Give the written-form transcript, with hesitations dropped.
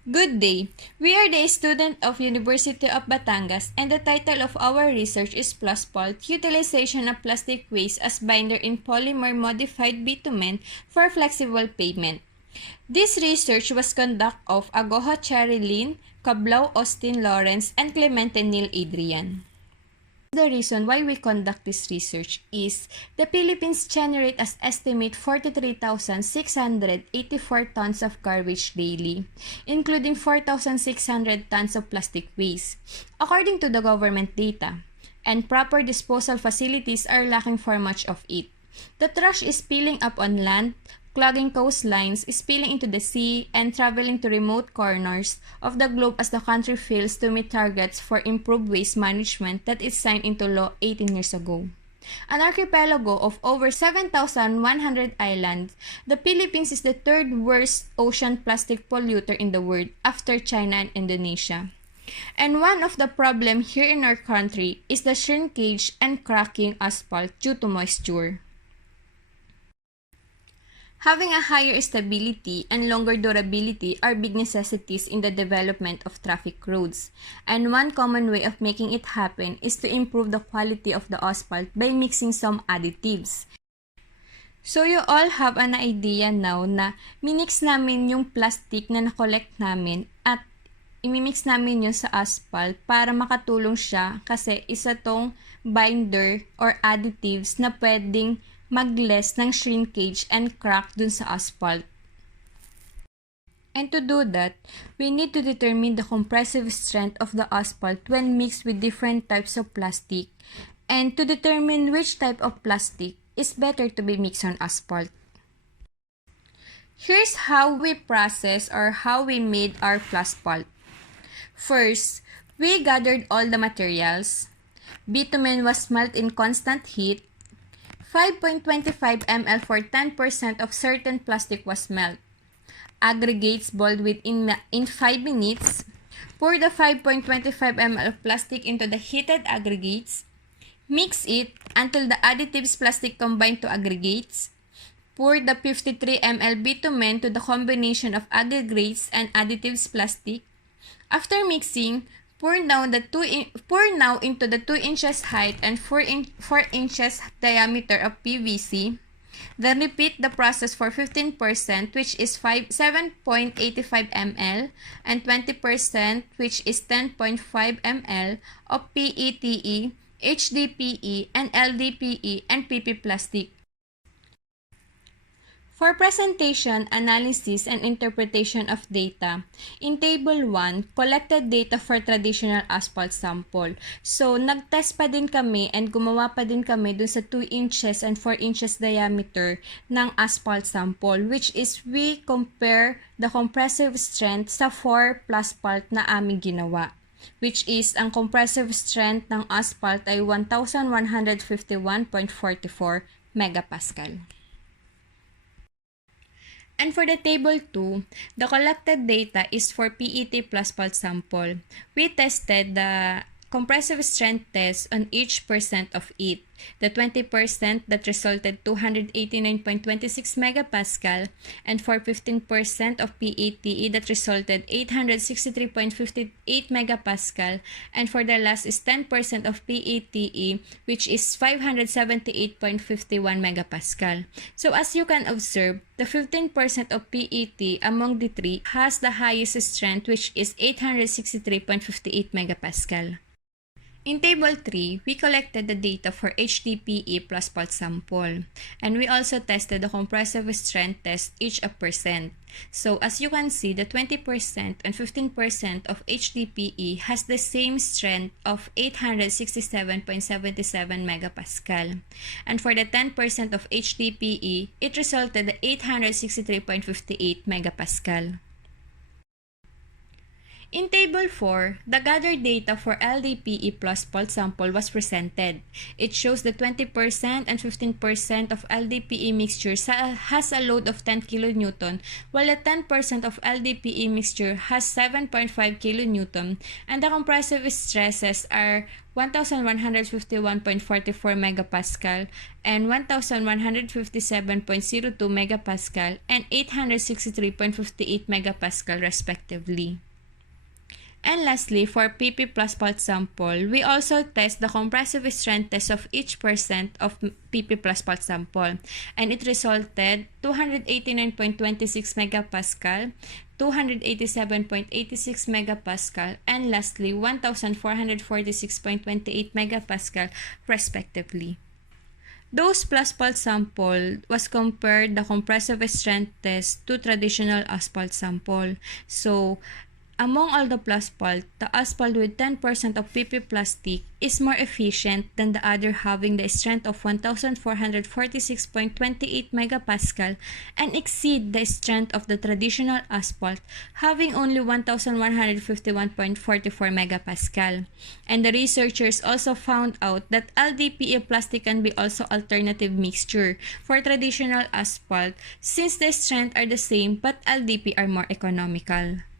Good day. We are the student of University of Batangas and the title of our research is Plasphalt, Utilization of Plastic Waste as Binder in Polymer Modified Bitumen for Flexible Pavement. This research was conducted of Agoha Cherilyn, Cablau Austin Lawrence, and Clemente Neil Adrian. The reason why we conduct this research is the Philippines generate as estimate 43,684 tons of garbage daily, including 4,600 tons of plastic waste, according to the government data, and proper disposal facilities are lacking for much of it. The trash is piling up on land, clogging coastlines, spilling into the sea, and traveling to remote corners of the globe as the country fails to meet targets for improved waste management that is signed into law 18 years ago. An archipelago of over 7,100 islands, the Philippines is the third worst ocean plastic polluter in the world after China and Indonesia. And one of the problems here in our country is the shrinkage and cracking asphalt due to moisture. Having a higher stability and longer durability are big necessities in the development of traffic roads, and one common way of making it happen is to improve the quality of the asphalt by mixing some additives. So you all have an idea now na minix namin yung plastic na na-collect namin at imimix namin yun sa asphalt para makatulong siya kasi isa tong binder or additives na pwedeng mag-less ng shrinkage and crack dun sa asphalt. And to do that, we need to determine the compressive strength of the asphalt when mixed with different types of plastic and to determine which type of plastic is better to be mixed on asphalt. Here's how we process or how we made our Plasphalt. First, we gathered all the materials. Bitumen was smelt in constant heat. 5.25 ml for 10% of certain plastic was melt. Aggregates boiled in 5 minutes. Pour the 5.25 ml of plastic into the heated aggregates. Mix it until the additives plastic combine to aggregates. Pour the 53 ml bitumen to the combination of aggregates and additives plastic. After mixing, pour now into the 2 inches height and 4 inches diameter of PVC. Then repeat the process for 15%, which is 7.85 ml, and 20%, which is 10.5 ml of PETE, HDPE, and LDPE, and PP plastic. For presentation, analysis, and interpretation of data, in Table 1, collected data for traditional asphalt sample. So, nag-test pa din kami and gumawa pa din kami dun sa 2 inches and 4 inches diameter ng asphalt sample, which is we compare the compressive strength sa 4 Plasphalt na aming ginawa, which is ang compressive strength ng asphalt ay 1,151.44 megapascal. And for the table 2, the collected data is for PET Plasphalt sample. We tested the compressive strength test on each percent of it. The 20% that resulted 289.26 megapascal, and for 15% of PETE that resulted 863.58 megapascal, and for the last is 10% of PETE, which is 578.51 megapascal. So as you can observe, the 15% of PET among the three has the highest strength, which is 863.58 megapascal. In Table 3, we collected the data for HDPE Plasphalt sample, and we also tested the compressive strength test each a percent. So as you can see, the 20% and 15% of HDPE has the same strength of 867.77 megapascal. And for the 10% of HDPE, it resulted in 863.58 megapascal. In Table 4, the gathered data for LDPE Plasphalt sample was presented. It shows that 20% and 15% of LDPE mixture has a load of 10 kN, while a 10% of LDPE mixture has 7.5 kN, and the compressive stresses are 1151.44 megapascal and 1157.02 megapascal and 863.58 megapascal respectively. And lastly, for PP Plasphalt sample, we also test the compressive strength test of each percent of PP Plasphalt sample, and it resulted 289.26 megapascal, 287.86 megapascal, and lastly 1446.28 megapascal respectively. Those Plasphalt sample was compared the compressive strength test to traditional asphalt sample. So, among all the Plasphalt, the asphalt with 10% of PP plastic is more efficient than the other having the strength of 1446.28 megapascal and exceed the strength of the traditional asphalt having only 1151.44 megapascal. And the researchers also found out that LDPE plastic can be also alternative mixture for traditional asphalt since the strength are the same but LDPE are more economical.